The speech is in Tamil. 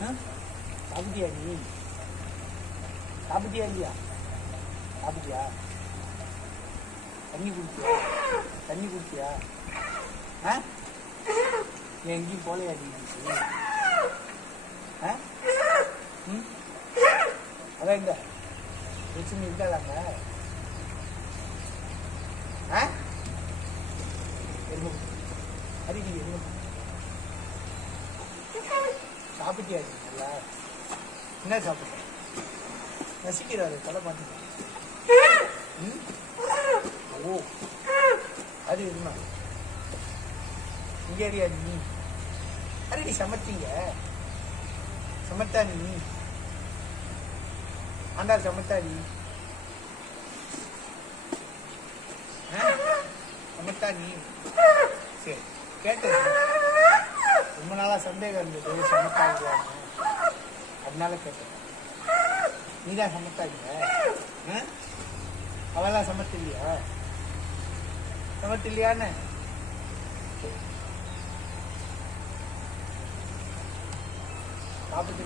சாப்பிட்டியா நீ? சாப்பிட்டியா இல்லையா? சாப்பிட்டியா? தண்ணி குடிச்சியா? தண்ணி குடிச்சியா? நீ எங்கேயும் போலையா நீ? அதான் இந்த பிரச்சனை இருக்காதாங்க? அரிடி சாப்பிட்டியா நல்லா? என்ன சாப்பிட்ட? நசிக்கிறாரு தலை பார்த்து. ஓ அது இருந்தா இங்கே அடியா நீ? அரிடி சமைச்சிங்க சமத்தா நீ? ஆண்டாள் சமத்தா நீ? சமத்தா நீ? சரி கேட்டது ரொம்ப நாளா சந்தேகம் இருந்தது சமத்தா இல்லையான்னு, அதனால கேட்டேன். நீதான் சமத்தா இல்ல? அவெல்லாம் சமத்து இல்லையா? சமத்து இல்லையான்னு சாப்பிட்டு